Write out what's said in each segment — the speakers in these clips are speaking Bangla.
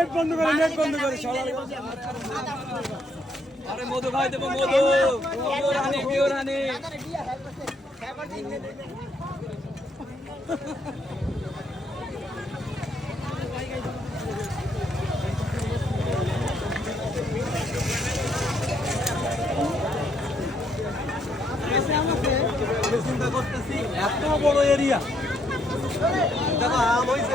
নেট বন্ধ করে নেট বন্ধ করে আরে মধু খাই দেবো মধু। পিওর চিন্তা করতেছি এত বড় এরিয়া দেখো আম হয়েছে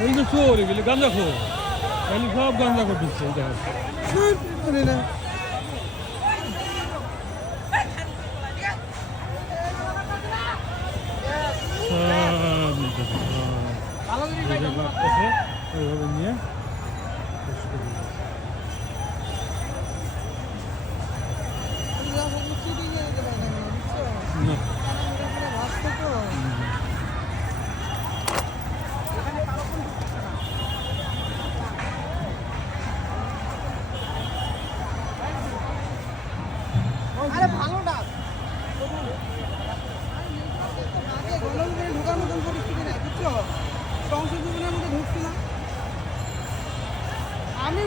এই তো চোর এগুলি গাঁজা খো এগুলি সব গাঁজা করে দিচ্ছে এই দেখো সব নিতেছে, সব। যেটা লাগতেছে, ওইভাবে নিয়ে শেষ করে দিবে। না আরে ভালো ডাক আগে গলম করে ঢোকার মতন পরিস্থিতি নাই বুঝছ সংশোধনের মধ্যে ঢুকছি না আমি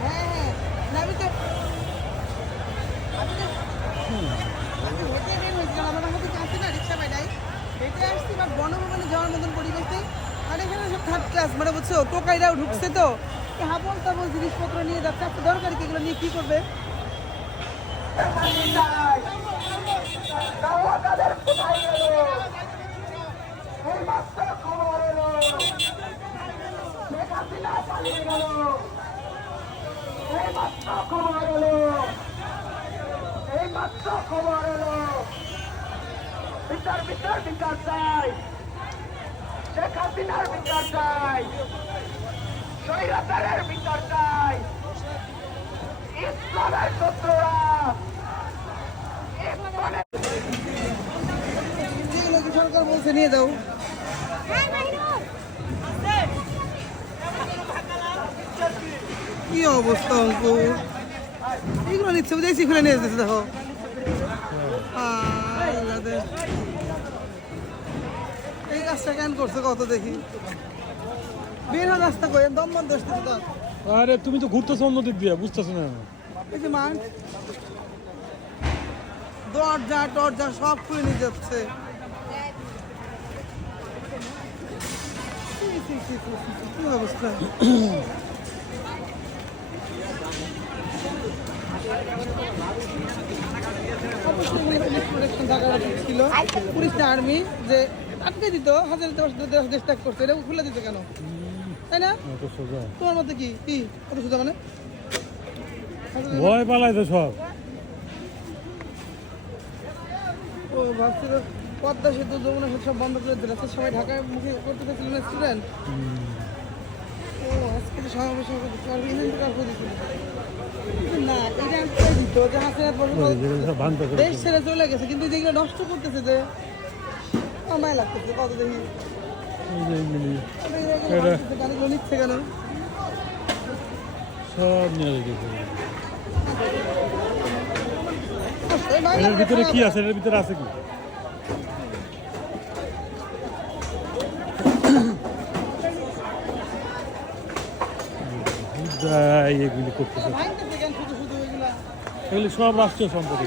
হ্যাঁ হ্যাঁ না, আমি তো আমি তো আমি হেঁটে বের হয়েছিলাম আমার মধ্যে যাচ্ছি না রিক্সা পাইটাই হেঁটে আসছি বা বনভবনে যাওয়ার মতন পরিবেশে। আর এখানে সব থার্ড ক্লাস মানে বুঝছ, টোকাইরাও ঢুকছে তো। হাবল তাবল জিনিসপত্র নিয়ে যাচ্ছে। আপনার দরকার কি এগুলো নিয়ে কি করবে? বিচার বিচার বিচার চাই। শেখ হাসিনার বিচার চাই। স্বৈরাচারের বিচার চাই। ইসলামের শত্রুরা। সরকার বলছে নিয়ে যাও কি অবস্থা অঙ্কুর এইগুলো নিচ্ছে দেখছি খুলে নিয়ে যেতেছে, দেখো। আল্লাহ কাজটা কেন করছে কত দেখি? বের হওয়ার রাস্তা করে দম বন্ধ তো। আরে তুমি তো ঘুরতেছো অন্য দিক দিয়ে বুঝতেছো না। এই যে মান দরজা টরজা সব খুলে নিয়ে যাচ্ছে। কি অবস্থা? ছিল। পুলিশ আর্মি যে আটকে দিত হাজার দশ দেশ দেশ ত্যাগ করছে এটা খুলে দিত কেন? তাই না? তোমার মতে কি? কি? কত সুদা মানে? ভয় পালাইছে সব। ও ভাবছিল পদ্মা সেতু যমুনা সেতু সব বন্ধ করে দিল। তো সবাই ঢাকায় মুখে করতে চাইছিল না স্টুডেন্ট ও আজকে তো সমাবেশ না এটা দিত যে হাসিনা দেশ ছেড়ে চলে গেছে কিন্তু যেগুলো নষ্ট করতেছে যে আমায় লাগতেছে কত দেখি এই যে এগুলি এগুলো ভাঙতেছে, গাড়িগুলো নিচ্ছে কেন? সব নিয়ে রেখেছে ভিতরে কি আছে? এর ভিতরে আছে কি? এগুলি করতেছে। এগুলি সব রাষ্ট্রীয় সম্পত্তি।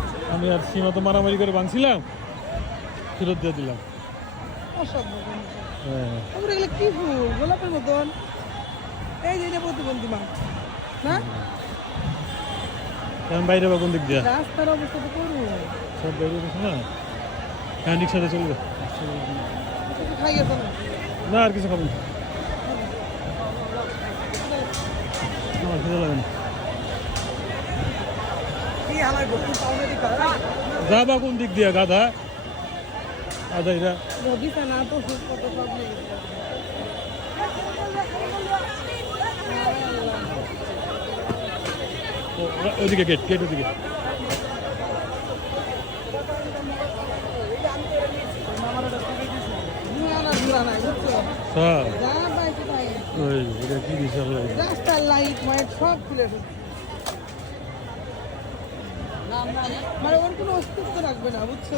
আমি আর সীমা তো মারামারি করে ভাঙছিলাম ফেরত দিয়ে দিলাম। হ্যাঁ। আমরা এগুলো কি ফুল? গোলাপের মতন। এই যে এটা প্রতিবন্ধী মাছ না? কারণ বাইরে বা কোন দিক দিয়ে? রাস্তার অবস্থা তো করব সব বাইরে গেছে না? হ্যাঁ রিক্সাতে চলবে। কিছু খাই গেছে না না আর কিছু খাবেন আমার খেতে লাগে না কি হালাই বস্তু পাওয়া দিতে যাবা কোন দিক দিয়ে, গাধা? আধা এরা দিতে না তো সুখ কত সব নিয়ে গেছে ও- ওরা- ওইদিকে গেট গেট ওদিকে হ্যাঁ এটা কি লাগে রাস্তার লাইট মাইট সব খুলে মানে ওর কোনো অস্তিত্ব রাখবে না বুঝছ?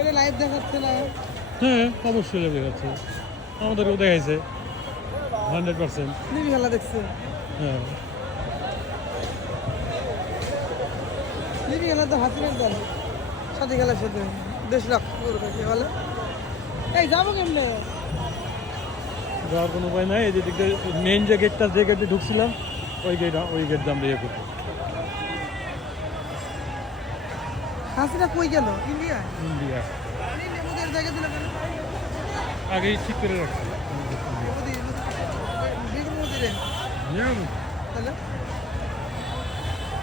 এটা লাইভ দেখাচ্ছে না। হ্যাঁ অবশ্যই লেগে গেছে আমাদেরকেও দেখাইছে। হান্ড্রেড পার্সেন্ট খেলা দেখছে। হ্যাঁ। নিবি খেলা তো হাসিনের দল। সাথে খেলার সাথে। দেশ রক্ষা করবে কে বলে? এই যাব কেমনে? যাওয়ার কোনো উপায় নাই এই যে মেন যে গেটটা যে গেটে ঢুকছিলাম ওই গেট ওই গেট দাম দিয়ে করতে। হাসিনা কই গেল? ইন্ডিয়া? ইন্ডিয়া। আগে জায়গা দিল কেন? আগেই ঠিক করে রাখছে। মোদি তাহলে?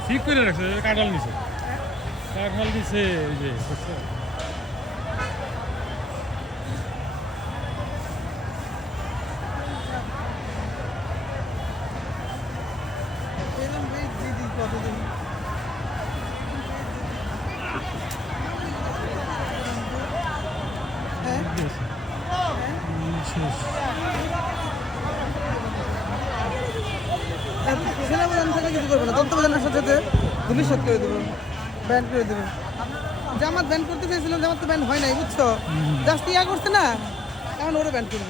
ঠিক করে রাখছে কাঁঠাল নিছে। কাঁঠাল দিছে এই যে করবে না? তত্ত্বাবধানের সাথে সাথে ভবিষ্যৎ করে দেবো ব্যান করে দেবে। জামাত ব্যান করতে চেয়েছিলাম জামাত তো ব্যান হয় নাই বুঝছ? জাস্ট ইয়া করছে না এখন ওরা ব্যান করব।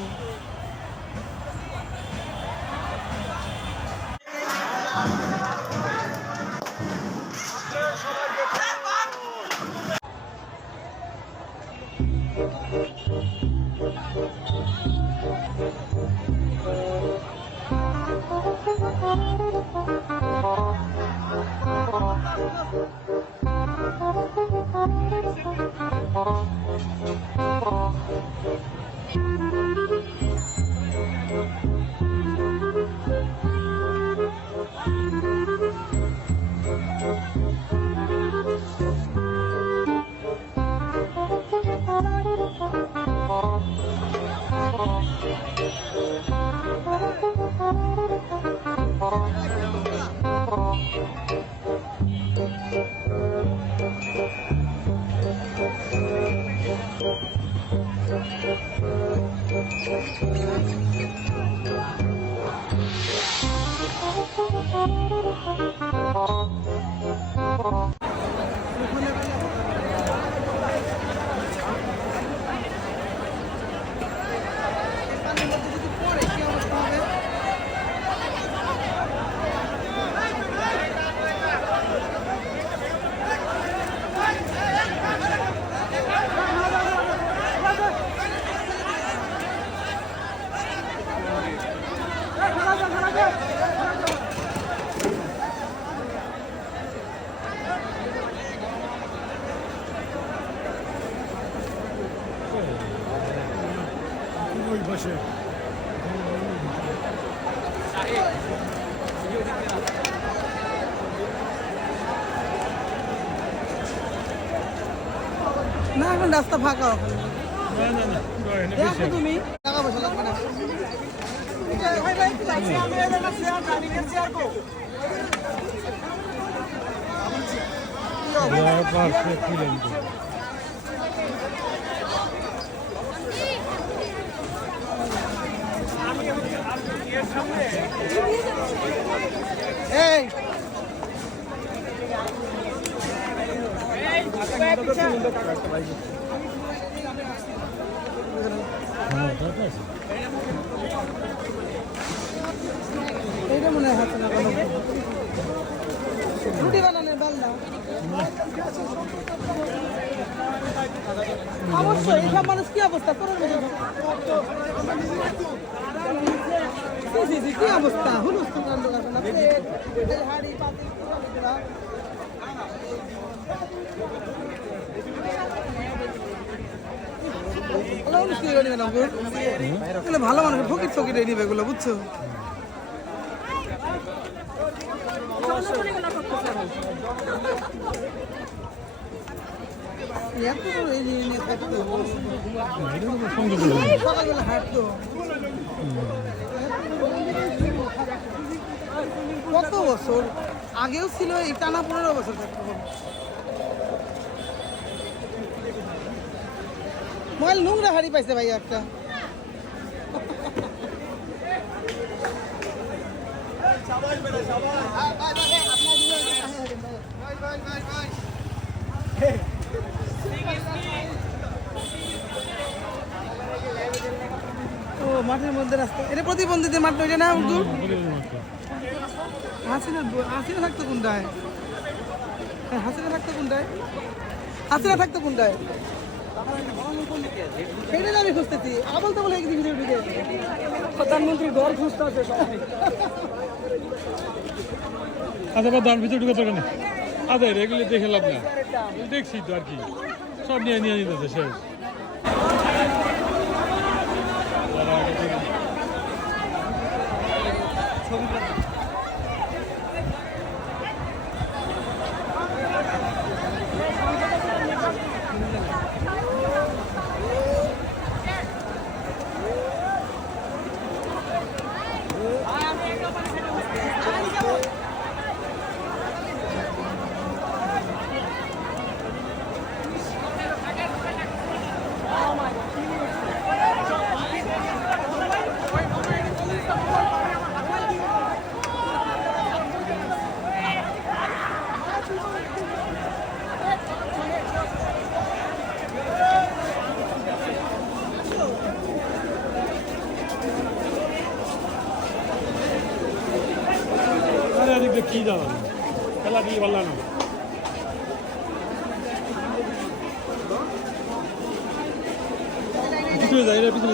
না এখন রাস্তা ফাঁকা ওখানে। না না না পুরো এনে দেখো তুমি। টাকা পয়সা লাগবে না। এই হ্যাঁ তা তো আছে। এইটা মনে হয়। রুটি বানানোর বেলনা অবশ্যই এইসব মানুষ কি অবস্থা করুন কি অবস্থা প্লেট হাড়ি পাতিল কি সব এগুলা? ভালো মানুষ, ফকির ফকির নিবে এগুলো, বুঝছ? কত বছর? আগেও ছিল, এই টানা পনেরো বছর থাকতো। মোবাইল নোংরা হাড়ি পাইছে ভাই একটা। মাঠের মধ্যে রাস্তা। এটা প্রতিবন্ধীদের মাঠ ওইটা না উর্দু। হাসিনা হাসিনা থাকতো কোনটায়? হ্যাঁ, হাসিনা থাকতো কোনটায়? হাসিনা থাকতো কোনটায়? সেটাই আমি খুঁজতেছি। আবল তো বলে একদিন ভিডিও ঢুকে প্রধানমন্ত্রী ঘর খুঁজতে আছে আচ্ছা ভিতরে ঢুকে আচ্ছা এগুলো দেখে লাভ না দেখছি তো আর কি। সব নিয়ে নিয়ে নিতেছে শেষ যারা আগে থেকে- আরে আদিকে কি দাদা খেলা দিয়ে পারলাম না পিছনে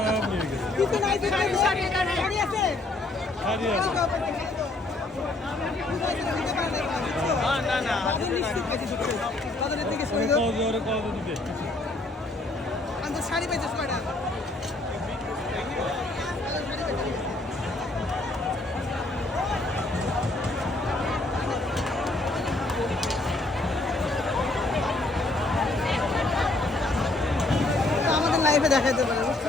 শাড়ি আমাদের লাইফে দেখাইতে পারে বুঝছ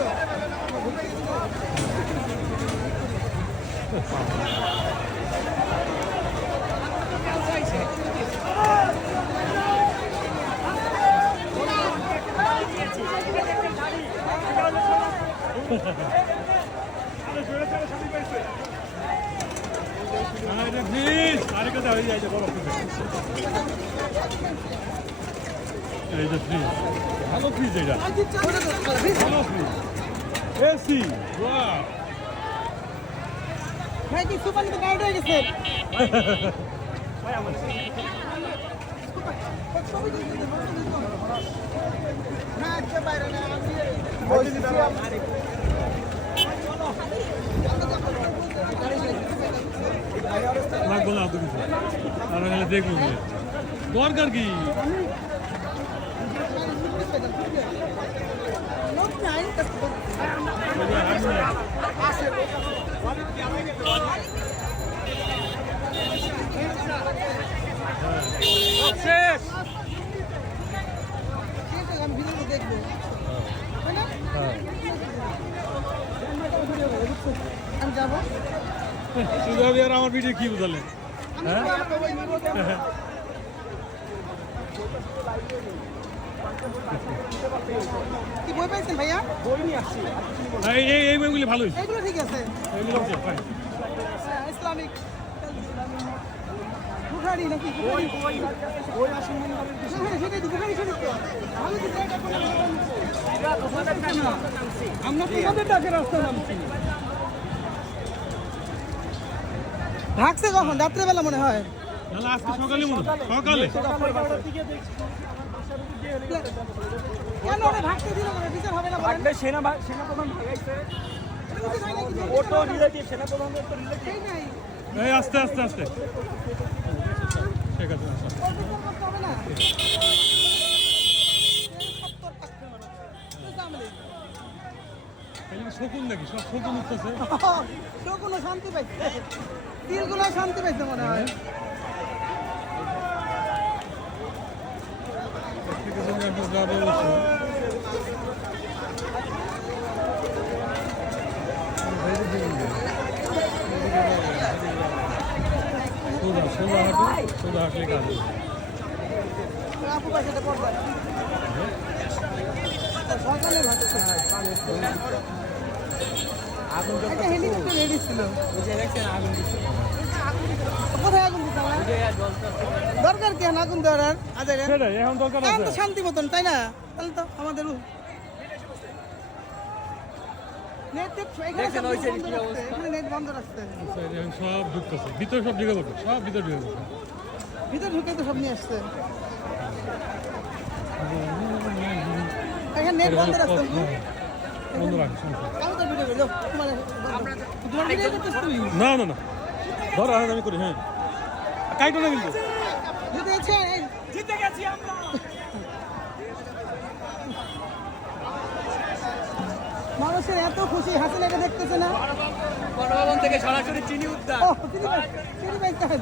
আরে প্লিজ আরে কথা যায় বলো এই যে ফ্রিজ ভালো ফ্রিজ এটা। ভালো ফ্রিজ এসি ভাই কি সুপার গাইড হয়ে গেছে। হ্যাঁ আচ্ছা বাইরে না লাগবো না অত কিছু আর হলে দেখব দরকার কি? আমি ভিডিও দেখব তাই না? হ্যাঁ। আমি যাব আর আমার ভিডিও কি বুঝালেন? হ্যাঁ? কি বই পাইছেন ভাইয়া? হ্যাঁ, এই এই এই বইগুলি ভালোই। এগুলো ঠিক আছে। এগুলো। হ্যাঁ, ইসলামিক। বুখারি নাকি বুখারি হ্যাঁ, সেটাই তো, বুখারি শরীফ তো। তো জায়গা করে আমরা তোমাদের ডাকে রাস্তা নামছি। ঢাকছে কখন? রাত্রেবেলা মনে হয়। সকালে মনে হয়। সকালে? কেন ওরা শকুন নাকি সব শকুন উঠতেছে। কোনো শান্তি পাইছে। তীরগুলো শান্তি পাইছে মনে হয়। যাবে সোজা সোজা হাঁটু সোজা হাঁটলে কাজ আপু পাইছে পড়বে সকালে ভাবছে একটা হেলিকপ্টার রেডি ছিল কোথায় আগুন দিতে আমরা? দরকার আগুন দেওয়ার এখন তো শান্তি মতন তাই না? তাহলে তো আমাদের সব ঢুকতেছে। ভিতরে সব ঢুকে সব ভিতরে ঢুকে ভিতরে ঢুকে তো সব নিয়ে আসছে। এখানে নেট বন্ধ রাখতে বন্ধ রাখ আমি তো ভিডিও করি তোমার তোমার ভিডিও করতেছ তুমি? না না না। ধর আর আমি করি হ্যাঁ। কাইটো না কিন্তু জিতে গেছে জিতে গেছি আমরা। মানুষের এত খুশি হাসিনাকে দেখতেছে না? গণভবন থেকে সরাসরি চিনি উদ্যান একবার ঢুকতে হবে।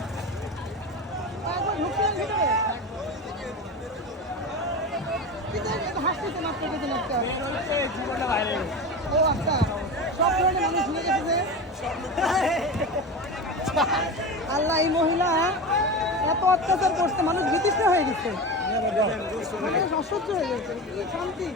পেছনে একটা। ও আচ্ছা সব ধরনের মানুষ গেছে আল্লাহ এই মহিলা এত অত্যাচার করছে মানুষ বিতৃষ্ণ হয়ে গেছে। অসহ্য হয়ে গেছে শান্তি।